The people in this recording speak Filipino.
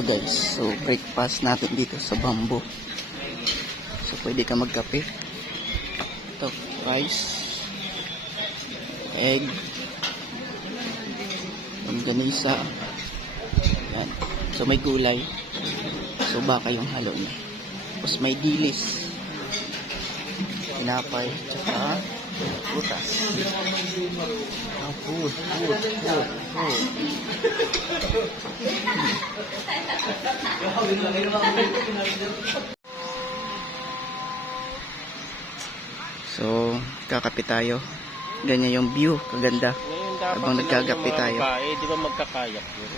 Ito guys, so breakfast natin dito sa Bamboo. So pwede ka magkape. Ito, rice, egg, longganisa. Yan. So may gulay. So baka yung halo niya. Tapos may dilis, tinapay, tsaka butas. Food. So, kakape tayo. Ganyan yung view, kaganda. Habang nagkakape tayo. Di ba magkakayak yun?